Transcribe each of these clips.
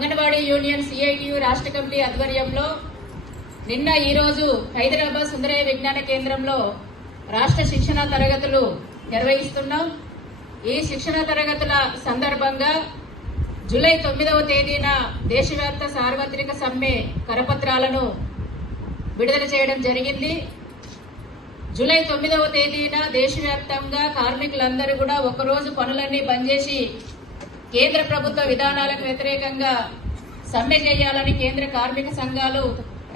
Anganwadi union CITU రాష్ట్ర committee ఆధ్వర్యంలో నిన్న ఈరోజు హైదరాబాద్ సుందరయ్య విజ్ఞాన కేంద్రంలో రాష్ట్ర శిక్షణ తరగతులు నిర్వహిస్తున్నాం. ఈ శిక్షణ తరగతుల సందర్భంగా జూలై తొమ్మిదవ తేదీన దేశవ్యాప్త సార్వత్రిక సమ్మె కరపత్రాలను విడుదల చేయడం జరిగింది. జూలై తొమ్మిదవ తేదీన దేశవ్యాప్తంగా కార్మికులందరూ కూడా ఒకరోజు పనులన్నీ బంద్ చేసి కేంద్ర ప్రభుత్వ విధానాలకు వ్యతిరేకంగా సమ్మె చేయాలని కేంద్ర కార్మిక సంఘాలు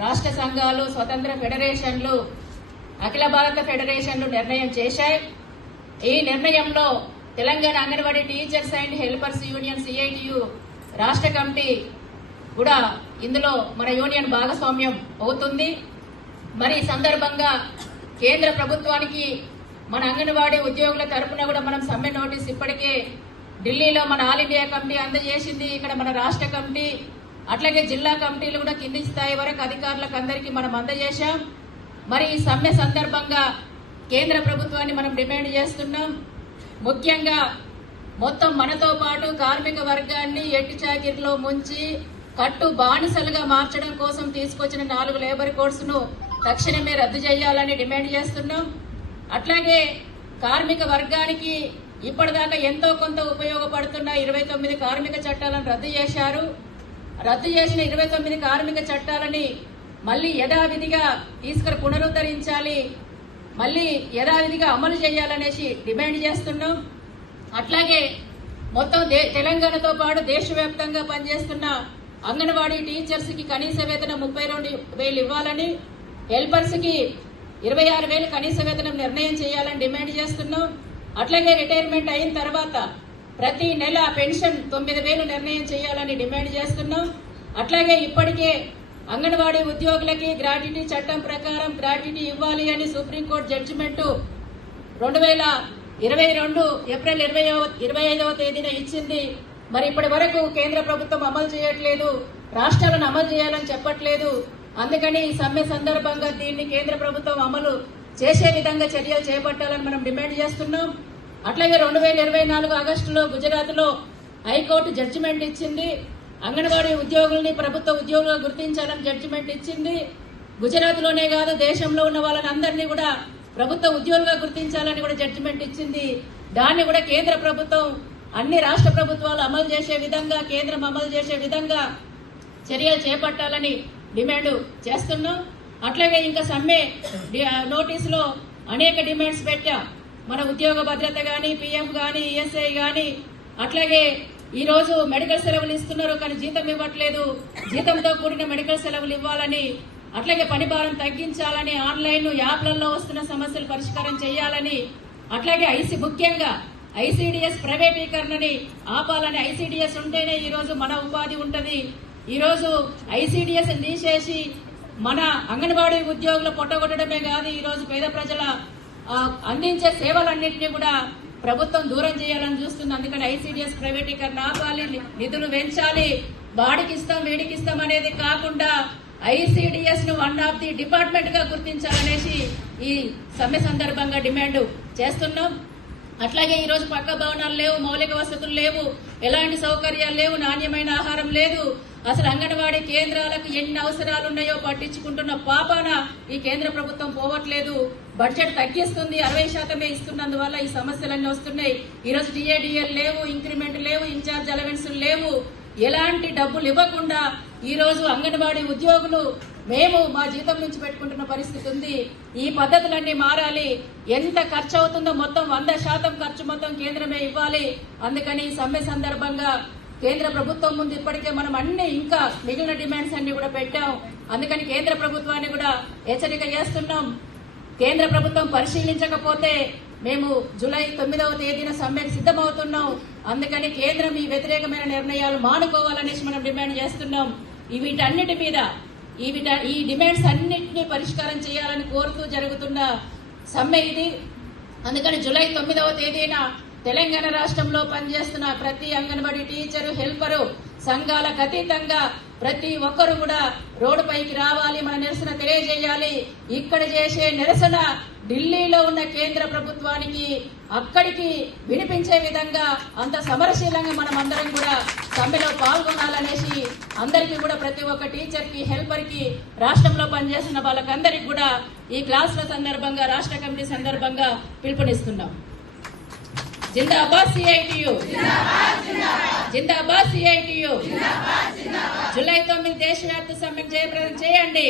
రాష్ట్ర సంఘాలు స్వతంత్ర ఫెడరేషన్లు అఖిల భారత ఫెడరేషన్లు నిర్ణయం చేశాయి. ఈ నిర్ణయంలో Telangana anganwadi teachers and helpers union CITU రాష్ట్ర కమిటీ కూడా ఇందులో మన యూనియన్ భాగస్వామ్యం అవుతుంది. మరి సందర్భంగా కేంద్ర ప్రభుత్వానికి మన అంగన్వాడీ ఉద్యోగుల తరపున కూడా మనం సమ్మె నోటీస్ ఇప్పటికే ఢిల్లీలో మన ఆల్ ఇండియా కమిటీ అందజేసింది ఇక్కడ మన రాష్ట్ర కమిటీ అట్లాగే జిల్లా కమిటీలు కూడా కింది స్థాయి వరకు అధికారులకు అందరికీ మనం అందజేశాం. మరి ఈ సమ్మె సందర్భంగా కేంద్ర ప్రభుత్వాన్ని మనం డిమాండ్ చేస్తున్నాం. ముఖ్యంగా మొత్తం మనతో పాటు కార్మిక వర్గాన్ని ఎట్టి చాకిరిలో ముంచి కట్టు బానిసలుగా మార్చడం కోసం తీసుకొచ్చిన నాలుగు లేబర్ కోడ్స్ను తక్షణమే రద్దు చేయాలని డిమాండ్ చేస్తున్నాం. అట్లాగే కార్మిక వర్గానికి ఇప్పటిదాకా ఎంతో కొంత ఉపయోగపడుతున్న ఇరవై తొమ్మిది కార్మిక చట్టాలను రద్దు చేశారు. రద్దు చేసిన ఇరవై తొమ్మిది కార్మిక చట్టాలని మళ్ళీ యథావిధిగా తీసుకుని పునరుద్ధరించాలి. మళ్ళీ యథావిధిగా అమలు చేయాలనేసి డిమాండ్ చేస్తున్నాం. అట్లాగే మొత్తం దే- తెలంగాణతో పాటు దేశవ్యాప్తంగా పనిచేస్తున్న అంగన్వాడీ టీచర్స్కి కనీస వేతనం ముప్పై రెండు వేలు ఇవ్వాలని హెల్పర్స్కి ఇరవై ఆరు వేలు కనీస వేతనం నిర్ణయం చేయాలని డిమాండ్ చేస్తున్నాం. అట్లాగే రిటైర్మెంట్ అయిన తర్వాత ప్రతి నెల పెన్షన్ తొమ్మిది వేలు నిర్ణయం చేయాలని డిమాండ్ చేస్తున్నాం. అట్లాగే ఇప్పటికే అంగన్వాడీ ఉద్యోగులకి గ్రాట్యుటీ చట్టం ప్రకారం గ్రాట్యుటీ ఇవ్వాలి అని సుప్రీంకోర్టు జడ్జిమెంటు రెండు వేల ఇరవై రెండు ఏప్రిల్ ఇరవై ఇరవై ఐదవ తేదీన ఇచ్చింది. మరి ఇప్పటి వరకు కేంద్ర ప్రభుత్వం అమలు చేయట్లేదు. రాష్ట్రాలను అమలు చేయాలని చెప్పట్లేదు. అందుకని ఈ సమ్మె సందర్భంగా దీన్ని కేంద్ర ప్రభుత్వం అమలు చేసే విధంగా చర్యలు చేపట్టాలని మనం డిమాండ్ చేస్తున్నాం. అట్లాగే రెండు వేల ఇరవై నాలుగు ఆగస్టులో గుజరాత్లో హైకోర్టు జడ్జిమెంట్ ఇచ్చింది. అంగన్వాడీ ఉద్యోగుల్ని ప్రభుత్వ ఉద్యోగులుగా గుర్తించాలని జడ్జిమెంట్ ఇచ్చింది. గుజరాత్లోనే కాదు దేశంలో ఉన్న వాళ్ళని అందరినీ కూడా ప్రభుత్వ ఉద్యోగులుగా గుర్తించాలని కూడా జడ్జిమెంట్ ఇచ్చింది. దాన్ని కూడా కేంద్ర ప్రభుత్వం అన్ని రాష్ట్ర ప్రభుత్వాలు అమలు చేసే విధంగా కేంద్రం అమలు చేసే విధంగా చర్యలు చేపట్టాలని డిమాండ్ చేస్తున్నాం. అట్లాగే ఇంకా సమ్మె నోటీసులో అనేక డిమాండ్స్ పెట్టాం. మన ఉద్యోగ భద్రత కానీ పిఎఫ్ కానీ ఈఎస్ఐ కానీ అట్లాగే ఈరోజు మెడికల్ సెలవులు ఇస్తున్నారు కానీ జీతం ఇవ్వట్లేదు. జీతంతో కూడిన మెడికల్ సెలవులు ఇవ్వాలని అట్లాగే పని భారం తగ్గించాలని ఆన్లైన్ యాప్లలో వస్తున్న సమస్యలు పరిష్కారం చేయాలని అట్లాగే ఐసి ముఖ్యంగా ఐసీడిఎస్ ప్రైవేటీకరణని ఆపాలని ఐసీడిఎస్ ఉంటేనే ఈరోజు మన ఉపాధి ఉంటుంది. ఈరోజు ఐసీడిఎస్ తీసేసి మన అంగన్వాడీ ఉద్యోగులు పొట్టగొట్టడమే కాదు ఈరోజు పేద ప్రజల అందించే సేవలన్నింటినీ కూడా ప్రభుత్వం దూరం చేయాలని చూస్తుంది. అందుకని ఐసీడీఎస్ ప్రైవేటీకరణ ఆపాలి నిధులు పెంచాలి వాడికి ఇస్తాం వీడికి ఇస్తాం అనేది కాకుండా ఐసీడీఎస్ను వన్ ఆఫ్ ది డిపార్ట్మెంట్గా గుర్తించాలనేసి ఈ సమ్మె సందర్భంగా డిమాండ్ చేస్తున్నాం. అట్లాగే ఈరోజు పక్క భవనాలు లేవు మౌలిక వసతులు లేవు ఎలాంటి సౌకర్యాలు లేవు నాణ్యమైన ఆహారం లేదు. అసలు అంగన్వాడీ కేంద్రాలకు ఎన్ని అవసరాలు ఉన్నాయో పట్టించుకుంటున్న పాపాన ఈ కేంద్ర ప్రభుత్వం పోవట్లేదు. బడ్జెట్ తగ్గిస్తుంది అరవై శాతమే ఇస్తున్నందువల్ల ఈ సమస్యలన్నీ వస్తున్నాయి. ఈరోజు డిఏడిఎల్ లేవు ఇంక్రిమెంట్ లేవు ఇన్ఛార్జ్ అలవెన్స్ లేవు. ఎలాంటి డబ్బులు ఇవ్వకుండా ఈరోజు అంగన్వాడీ ఉద్యోగులు మేము మా జీతం నుంచి పెట్టుకుంటున్న పరిస్థితి ఉంది. ఈ పద్ధతులన్నీ మారాలి. ఎంత ఖర్చు అవుతుందో మొత్తం వంద శాతం ఖర్చు మొత్తం కేంద్రమే ఇవ్వాలి. అందుకని సమ్మె సందర్భంగా కేంద్ర ప్రభుత్వం ముందు ఇప్పటికే మనం అన్ని ఇంకా మిగిలిన డిమాండ్స్ అన్ని కూడా పెట్టాం. అందుకని కేంద్ర ప్రభుత్వాన్ని కూడా హెచ్చరిక చేస్తున్నాం. కేంద్ర ప్రభుత్వం పరిశీలించకపోతే మేము జూలై తొమ్మిదవ తేదీన సమ్మెకు సిద్ధమవుతున్నాం. అందుకని కేంద్రం ఈ వ్యతిరేకమైన నిర్ణయాలు మానుకోవాలనేసి మనం డిమాండ్ చేస్తున్నాం. వీటన్నిటి మీద ఈ వీట ఈ డిమాండ్స్ అన్నింటినీ పరిష్కారం చేయాలని కోరుతూ జరుగుతున్న సమ్మె ఇది. అందుకని జూలై తొమ్మిదవ తేదీన తెలంగాణ రాష్ట్రంలో పనిచేస్తున్న ప్రతి అంగన్వాడీ టీచరు హెల్పరు సంఘాలకు అతీతంగా ప్రతి ఒక్కరు కూడా రోడ్డుపైకి రావాలి. మన నిరసన తెలియజేయాలి. ఇక్కడ చేసే నిరసన ఢిల్లీలో ఉన్న కేంద్ర ప్రభుత్వానికి అక్కడికి వినిపించే విధంగా అంత సమరశీలంగా మనం అందరం కూడా సమ్మెలో పాల్గొనాలనేసి అందరికీ కూడా ప్రతి ఒక్క టీచర్కి హెల్పర్కి రాష్ట్రంలో పనిచేస్తున్న వాళ్ళకందరికి కూడా ఈ క్లాసుల సందర్భంగా రాష్ట్ర కమిటీ సందర్భంగా పిలుపునిస్తున్నాం. జిందాబాద్ సిఐటియు. జిందాబాద్ సిఐటియు. జూలై తొమ్మిది దేశవ్యాప్త సమ్మె జయప్రదం చేయండి.